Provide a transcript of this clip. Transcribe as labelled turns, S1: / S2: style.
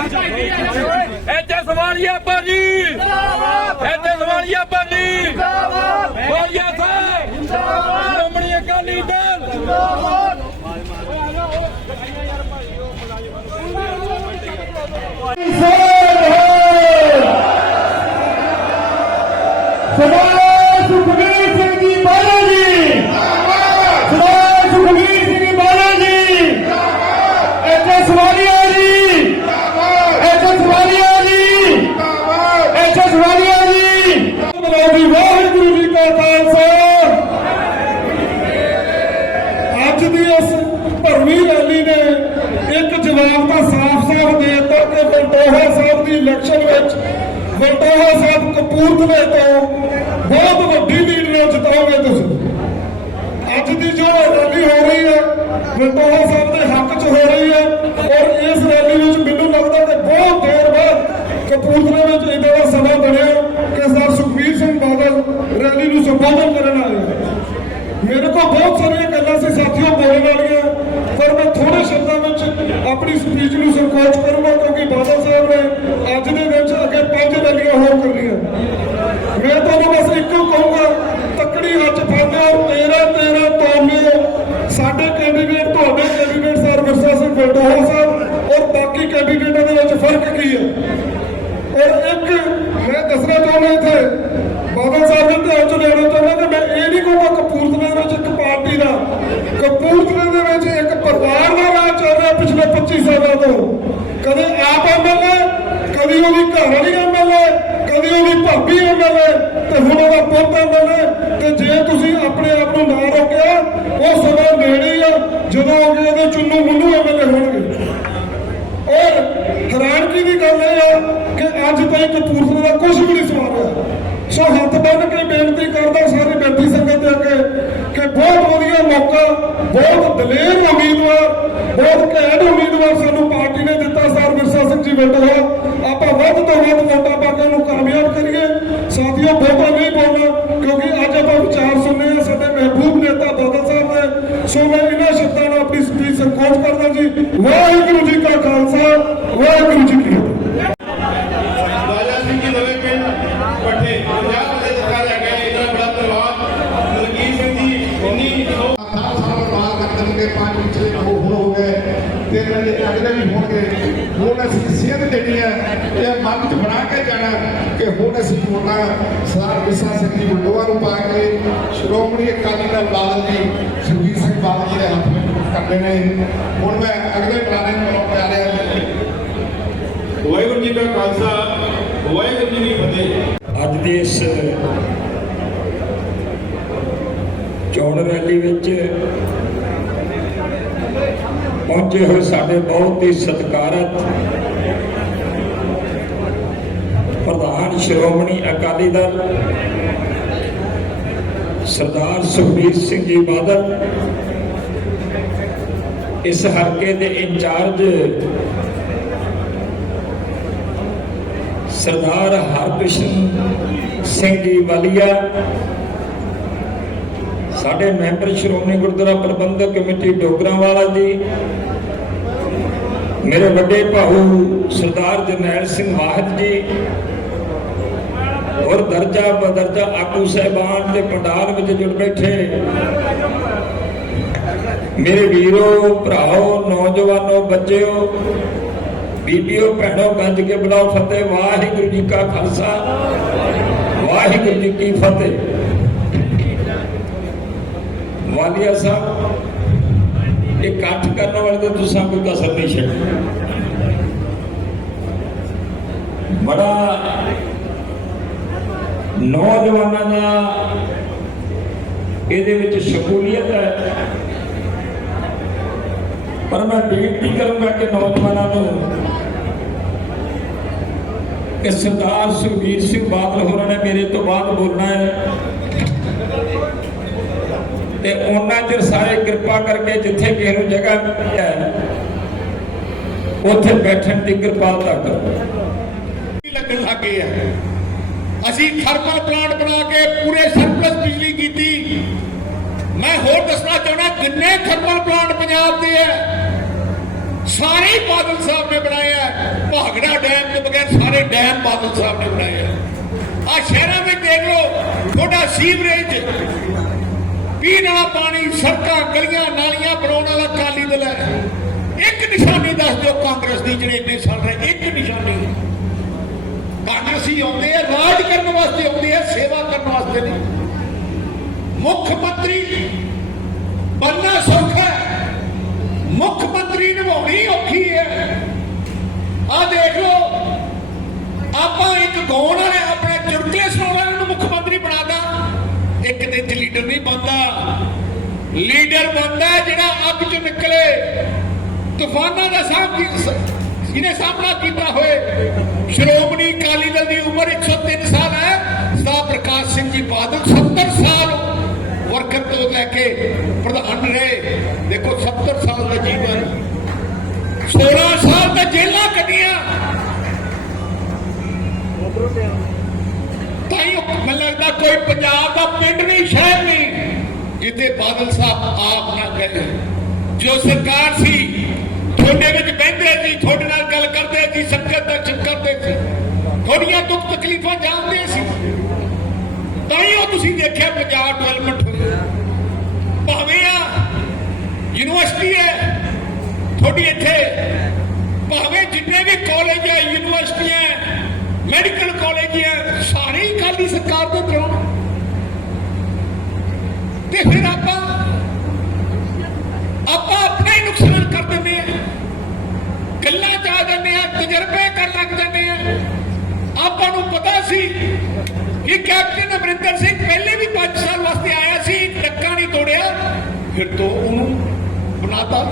S1: ਇੱਥੇ ਸਵਾਲੀਆ ਭਾਜੀ। ਇੱਥੇ ਸਵਾਲੀਆ ਭਾਜੀ। ਬੋਲਿਆ ਸਾਹਿਬ ਜਿੰਦਾਬਾਦ ਸ਼੍ਰੋਮਣੀ ਅਕਾਲੀ ਦਲ।
S2: ਜਿੰਦਾਬਾਦ। ਯਾਰ ਭਾਈ ਉਹ ਮੁਲਾਜ਼ਮਾਂ ਨੂੰ ਦੀ ਇਸ ਭਰਵੀਂ ਰੈਲੀ ਨੇ ਇੱਕ ਜਵਾਬ ਤਾਂ ਸਾਫ਼-ਸਾਫ਼ ਦੇ ਦਿੱਤਾ ਕਿ ਵਲਟੋਹਾ ਸਾਹਿਬ ਦੀ ਇਲੈਕਸ਼ਨ ਵਿੱਚ ਵਲਟੋਹਾ ਸਾਹਿਬ ਕਪੂਰਥਲੇ ਤੋਂ ਬਹੁਤ ਵੱਡੀ ਲੀਡ ਨਾਲ ਜਿਤਾਓਗੇ ਤੁਸੀਂ। ਅੱਜ ਦੀ ਜੋ ਰੈਲੀ ਹੋ ਰਹੀ ਹੈ, ਵਲਟੋਹਾ ਸਾਹਿਬ ਦੇ ਹੱਕ 'ਚ ਹੋ ਰਹੀ ਹੈ ਔਰ ਇਸ ਰੈਲੀ ਵਿੱਚ ਮੈਨੂੰ ਲੱਗਦਾ ਕਿ ਬਹੁਤ ਦੇਰ ਬਾਅਦ ਕਪੂਰਥਲੇ ਵਿੱਚ ਇਦਾਂ ਦਾ ਸਮਾਂ ਬਣਿਆ ਕਿ ਸਰ ਸੁਖਬੀਰ ਸਿੰਘ ਬਾਦਲ ਰੈਲੀ ਨੂੰ ਸੰਬੋਧਨ ਕਰਨ ਆਏ ਮੇਰੇ ਕੋਲ ਬਹੁਤ ਸਾਰੀਆਂ ਗੱਲਾਂ ਸੀ, ਸਾਥੀਓ ਬੋਲਣ ਵਾਲੀਆਂ ਪਰ ਮੈਂ ਥੋੜੇ ਸ਼ਬਦਾਂ ਵਿੱਚ ਆਪਣੀ ਸਪੀਚ ਨੂੰ ਸੰਕੋਚ ਕਰੂੰਗਾ ਕਿਉਂਕਿ ਬਾਦਲ ਸਾਹਿਬ ਨੇ ਅੱਜ ਦੇ ਵਿੱਚ ਅੱਗੇ ਪੰਜ ਰੈਲੀਆਂ ਹੋਰ ਕਰਨੀਆਂ। ਮੈਂ ਤੁਹਾਨੂੰ ਬਸ ਇੱਕੋ ਕਹੂੰਗਾ, ਤੱਕੜੀ ਹੱਥ ਫੜਨਾ 13 13 ਤੋਲਿਓ ਸਾਡੇ ਕੈਂਡੀਡੇਟ ਤੁਹਾਡੇ ਕੈਂਡੀਡੇਟ ਸਰ ਵਿਰਸਾ ਸਿੰਘ ਬਲਟੋਹਾ ਸਾਹਿਬ, ਔਰ ਬਾਕੀ ਕੈਂਡੀਡੇਟਾਂ ਦੇ ਵਿੱਚ ਫ਼ਰਕ ਕੀ ਹੈ? ਔਰ ਇੱਕ ਮੈਂ ਦੱਸਣਾ ਚਾਹੁੰਦਾ ਇੱਥੇ, ਬਾਦਲ ਸਾਹਿਬ ਦੇ ਧਿਆਨ ਚ ਲੈਣਾ ਚਾਹੁੰਦਾ ਕਿ ਮੈਂ ਇਹ ਨਹੀਂ ਕਹੂੰਗਾ ਕਪੂਰਥਲੇ ਦੇ ਵਿੱਚ ਇੱਕ ਪਾਰਟੀ ਦਾ ਕਪੂਰਥਲੇ ਦੇ ਵਿੱਚ ਇੱਕ ਪਰਿਵਾਰ ਦਾ ਰਾਜ ਚੱਲ ਰਿਹਾ ਪਿਛਲੇ 25 ਸਾਲਾਂ ਤੋਂ। ਕਦੇ ਆਪ ਐਮਐਲਏ ਕਦੀ ਉਹਦੀ ਘਰ ਵਾਲੀ ਐਮਐਲਏ ਕਦੀ ਉਹਦੀ ਭਾਬੀ ਐਮਐਲਏ ਤੇ ਹੁਣ ਉਹਦਾ ਪੁੱਤ ਐਮਐਲਏ ਤੇ ਜੇ ਤੁਸੀਂ ਆਪਣੇ ਆਪ ਨੂੰ ਨਾ ਰੋਕਿਆ, ਉਹ ਸਮਾਂ ਨੇੜੇ ਆ, ਜਦੋਂ ਅੱਗੇ ਉਹਦੇ ਚੁੰਨੂ ਮੁੰਨੂ ਐਮਐਲਏ ਹੋਣਗੇ। ਔਰ ਹੈਰਾਨਗੀ ਦੀ ਗੱਲ ਇਹ ਆ ਕਿ ਅੱਜ ਤਾਈਂ ਕਪੂਰਥਲੇ ਦਾ ਕੁਝ ਵੀ ਨਹੀਂ ਸਵਾਰਿਆ ਸੋ ਹੱਥ ਬੰਨ ਕੇ ਬੇਨਤੀ ਕਰਦਾ ਸਾਰੀ ਬੈਠੀ ਸੰਗਤ ਦੇ ਅੱਗੇ ਕਿ ਬਹੁਤ ਵਧੀਆ ਮੌਕਾ ਬਹੁਤ ਦਲੇਰ ਉਮੀਦਵਾਰ, ਬਹੁਤ ਘੈਂਟ ਉਮੀਦਵਾਰ ਸਾਨੂੰ ਪਾਰਟੀ ਨੇ ਦਿੱਤਾ, ਸਰ ਵਿਰਸਾ ਸਿੰਘ ਜੀ ਬੈਠਾ ਆਪਾਂ ਵੱਧ ਤੋਂ ਵੱਧ ਵੋਟਾਂ ਪਾ ਕੇ ਉਹਨੂੰ ਕਾਮਯਾਬ ਕਰੀਏ। ਸਾਥੀਓ ਬਹੁਤਾ ਨਹੀਂ ਬੋਲਣਾ ਕਿਉਂਕਿ ਅੱਜ ਆਪਾਂ ਵਿਚਾਰ ਸੁਣਨੇ ਆ, ਸਾਡੇ ਮਹਿਬੂਬ ਨੇਤਾ ਬਾਦਲ ਸਾਹਿਬ ਨੇ। ਸੋ ਮੈਂ ਇਹਨਾਂ ਸ਼ਬਦਾਂ ਨਾਲ ਆਪਣੀ ਸਪੀਚ ਸੰਕੋਚ ਕਰਦਾ ਜੀ। ਵਾਹਿਗੁਰੂ ਜੀ ਕਾ ਖਾਲਸਾ, ਵਾਹਿਗੁਰੂ ਜੀ ਕੀ ਫਤਿਹ
S3: ਰਾਜਾ ਸਿੰਘ ਜੀ ਨਵੇਂ ਪਿੰਡ ਪੱਠੇ ਪੰਜਾਬ ਦੇ ਦਿੱਤਾ ਜਾ ਗਿਆ ਇਹਦਾ ਬੜਾ ਧੰਨਵਾਦ ਮਲਕੀਤ ਸਿੰਘ ਜੀ ਇੰਨੀ ਸੋ
S4: ਸਾਲ ਸਾਲ ਬਾਅਦ ਕਰ ਦੇਣਗੇ ਪੰਜ ਪਿਛਲੇ ਦੋ ਹੁਣ ਹੋ ਗਏ ਤਿੰਨ ਅਗਲੇ ਅਗਲੇ ਵੀ ਹੋਣਗੇ ਹੁਣ ਅਸੀਂ ਸਿਹਤ ਦੇਣੀ ਹੈ ਇਹ ਮਨ ਚ ਬਣਾ ਕੇ ਜਾਣਾ ਕਿ ਹੁਣ ਅਸੀਂ ਵੋਟਾਂ ਸਾਰ ਵਿਸਾ ਸਿੰਘ ਜੀ ਬਲਡੋਆ ਨੂੰ ਪਾ ਕੇ ਸ਼੍ਰੋਮਣੀ ਅਕਾਲੀ ਦਲ ਬਾਦਲ ਜੀ ਸੁਖਬੀਰ ਸਿੰਘ ਬਾਦਲ ਜੀ ਦੇ ਹੱਥ ਵਿੱਚ ਕਰਦੇ ਨੇ। ਹੁਣ ਮੈਂ ਅਗਲੇ ਪਲਾਨੇ ਨੂੰ ਪਿਆਰੇ
S3: ਵਾਹਿਗੁਰੂ ਜੀ ਕਾ ਖਾਲਸਾ ਵਾਹਿਗੁਰੂ ਜੀ ਕੀ ਫਤਿਹ।
S5: ਅੱਜ ਦੀ ਇਸ ਚੋਣ ਰੈਲੀ ਵਿੱਚ ਪਹੁੰਚੇ ਹੋਏ ਸਾਡੇ ਬਹੁਤ ਹੀ ਸਤਿਕਾਰਤ ਪ੍ਰਧਾਨ ਸ਼੍ਰੋਮਣੀ ਅਕਾਲੀ ਦਲ, ਸਰਦਾਰ ਸੁਖਬੀਰ ਸਿੰਘ ਜੀ ਬਾਦਲ, ਇਸ ਹਲਕੇ ਦੇ ਇੰਚਾਰਜ ਸਰਦਾਰ ਹਰਕ੍ਰਿਸ਼ਨ ਸਿੰਘ ਜੀ ਵਾਲੀਆ ਸਾਡੇ ਮੈਂਬਰ ਸ਼੍ਰੋਮਣੀ ਗੁਰਦੁਆਰਾ ਪ੍ਰਬੰਧਕ ਕਮੇਟੀ ਡੋਗਰਾਵਾਲਾ ਜੀ, ਮੇਰੇ ਵੱਡੇ ਭਾਊ ਸਰਦਾਰ ਜਰਨੈਲ ਸਿੰਘ ਵਾਹਦ ਜੀ, ਔਰ ਦਰਜਾ ਬਦਰਜਾ ਆਗੂ ਸਹਿਬਾਨ ਦੇ ਪੰਡਾਲ ਵਿੱਚ ਜੁੜ ਬੈਠੇ। ਮੇਰੇ ਵੀਰੋ, ਭਰਾਓ, ਨੌਜਵਾਨੋ, ਬੱਚਿਓ, ਬੀਬੀਓ, ਭੈਣੋ, ਗੱਜ ਕੇ ਬੁਲਾਓ ਫਤਿਹ। ਵਾਹਿਗੁਰੂ ਜੀ ਕਾ ਖਾਲਸਾ, ਵਾਹਿਗੁਰੂ ਜੀ ਕੀ ਫਤਿਹ। ਵਾਲੀਆ ਸਾਹਿਬ, ਇਹ ਇਕੱਠ ਕਰਨ ਵਾਲੇ ਤੇ ਤੁਸੀਂ ਕੋਈ ਕਸਰ ਨਹੀਂ ਛੱਡੀ। ਬੜਾ ਨੌਜਵਾਨਾਂ ਦਾ ਇਹਦੇ ਵਿੱਚ ਸ਼ਮੂਲੀਅਤ ਹੈ। ਪਰ ਮੈਂ ਬੇਨਤੀ ਕਰੂੰਗਾ ਕਿ ਨੌਜਵਾਨਾਂ ਨੂੰ ਕਿ ਸਰਦਾਰ ਸੁਖਬੀਰ ਸਿੰਘ ਬਾਦਲ ਹੋਰਾਂ ਨੇ ਮੇਰੇ ਤੋਂ ਬਾਅਦ ਬੋਲਣਾ ਹੈ। ਤੇ ਉਹਨਾਂ ਚਿਰ ਸਾਰੇ ਕਿਰਪਾ ਕਰਕੇ ਜਿੱਥੇ ਕਿਸੇ ਨੂੰ ਜਗ੍ਹਾ ਹੈ, ਉੱਥੇ ਬੈਠਣ ਦੀ ਕਿਰਪਾਲਤਾ ਕਰੋ।
S6: ਲੱਗਣ ਲੱਗੇ ਆ। ਅਸੀਂ ਥਰਮਲ ਪਲਾਂਟ ਬਣਾ ਕੇ ਪੂਰੇ ਸਰਪਲਸ ਬਿਜਲੀ ਕੀਤੀ। ਮੈਂ ਹੋਰ ਦੱਸਣਾ ਚਾਹਣਾ ਜਿੰਨੇ ਥਰਮਲ ਪਲਾਂਟ ਪੰਜਾਬ ਦੇ ਆ, ਸਾਰੇ ਬਾਦਲ ਸਾਹਿਬ ਨੇ ਬਣਾਏ ਆ। ਭਾਗੜਾ ਡੈਮ ਤੋਂ ਬਗੈਰ ਸਾਰੇ ਡੈਮ ਬਾਦਲ ਸਾਹਿਬ ਨੇ ਬਣਾਏ ਆ। ਆਹ ਸ਼ਹਿਰਾਂ ਵਿੱਚ ਦੇਖ ਲਓ, ਤੁਹਾਡਾ ਸੀਵਰੇਜ ਪੀਣ ਵਾਲਾ ਪਾਣੀ, ਸੜਕਾਂ, ਗਲੀਆਂ, ਨਾਲੀਆਂ ਬਣਾਉਣ ਵਾਲਾ ਅਕਾਲੀ ਦਲ ਹੈ। ਇੱਕ ਨਿਸ਼ਾਨੀ ਦੱਸ ਦਿਓ, ਕਾਂਗਰਸ ਦੀ ਜਿਹੜੇ ਇੰਨੇ ਸਾਲ ਰਹੇ, ਇੱਕ ਨਿਸ਼ਾਨੀ। ਕਾਂਗਰਸੀ ਆਉਂਦੇ ਆ, ਰਾਜ ਕਰਨ ਵਾਸਤੇ ਆਉਂਦੇ ਆ, ਸੇਵਾ ਕਰਨ ਵਾਸਤੇ ਨਹੀਂ। ਮੁੱਖ ਮੰਤਰੀ ਬੰਨਾ ਸੌਖਾ ਮੁੱਖ ਮੰਤਰੀ ਨਿਭਾਉਣੀ ਔਖੀ ਹੈ। ਆ ਦੇਖ ਲਓ, ਆਪਾਂ ਇੱਕ ਗਾਉਣ ਵਾਲੇ ਇੱਕ ਤੇ ਇੱਥੇ ਲੀਡਰ ਨਹੀਂ ਬਣਦਾ। ਲੀਡਰ ਬਣਦਾ ਜਿਹੜਾ ਅੱਗ ਚੋਂ ਨਿਕਲੇ। ਤੂਫਾਨਾਂ ਦਾ ਸਾਹਬ ਜਿਹਨੇ ਸਾਹਮਣਾ ਕੀਤਾ ਹੋਏ? ਸ਼੍ਰੋਮਣੀ ਅਕਾਲੀ ਦਲ ਦੀ ਉਮਰ 103 ਸਾਲ ਹੈ। ਸਦਾ ਪ੍ਰਕਾਸ਼ ਸਿੰਘ ਜੀ ਬਾਦਲ 70 ਸਾਲ ਵਰਕਰ ਤੋਂ ਲੈ ਕੇ ਪ੍ਰਧਾਨ ਰਹੇ। ਦੇਖੋ 70 ਸਾਲ ਦਾ ਜੀਵਨ। 16 ਸਾਲ ਦਾ ਜੇਲਾਂ ਕੱਢੀਆਂ। ਕੋਈ ਪੰਜਾਬ ਦਾ ਪਿੰਡ ਨਹੀਂ, ਸ਼ਹਿਰ ਨਹੀਂ, ਜਿੱਥੇ ਬਾਦਲ ਸਾਹਿਬ ਆਪ ਨਾ ਗਏ ਜੋ ਸਰਕਾਰ ਸੀ, ਤੁਹਾਡੇ ਵਿੱਚ ਬਹਿੰਦੇ ਸੀ, ਤੁਹਾਡੇ ਨਾਲ ਗੱਲ ਕਰਦੇ ਸੀ ਸੰਕਟ ਦਰਸ਼ਨ ਕਰਦੇ ਸੀ। ਤੁਹਾਡੀਆਂ ਦੁੱਖ ਤਕਲੀਫਾਂ ਜਾਣਦੇ ਸੀ। ਤਾਂ ਹੀ ਉਹ ਤੁਸੀਂ ਦੇਖਿਆ ਪੰਜਾਬ ਡਿਵੈਲਪਮੈਂਟ ਹੋਈ ਭਾਵੇਂ ਆ ਯੂਨੀਵਰਸਿਟੀ ਹੈ, ਤੁਹਾਡੀ ਇੱਥੇ, ਭਾਵੇਂ ਜਿੰਨੇ ਵੀ ਕਾਲਜ ਹੈ ਯੂਨੀਵਰਸਿਟੀਆਂ ਮੈਡੀਕਲ ਕਾਲਜ ਹੈ ਸਾਰੇ ਹੀ ਖਾਲੀ ਸਰਕਾਰ ਦੇ ਦੌਰਾਨ ਤੇ ਫਿਰ ਆਪਾਂ ਆਪਾਂ ਆਪਣਾ ਹੀ ਨੁਕਸਾਨ ਕਰ ਦਿੰਦੇ ਆ ਗੱਲਾਂ ਚ ਆ ਜਾਂਦੇ ਆ, ਤਜਰਬੇ ਕਰਨ ਲੱਗ ਜਾਂਦੇ ਆ। ਆਪਾਂ ਨੂੰ ਪਤਾ ਸੀ ਕਿ ਕੈਪਟਨ ਅਮਰਿੰਦਰ ਸਿੰਘ ਪਹਿਲੇ ਵੀ 5 ਸਾਲ ਵਾਸਤੇ ਆਇਆ ਸੀ ਟੱਕਾ ਨਹੀਂ ਤੋੜਿਆ। ਫਿਰ ਤੋਂ ਉਹਨੂੰ ਬਣਾਤਾ।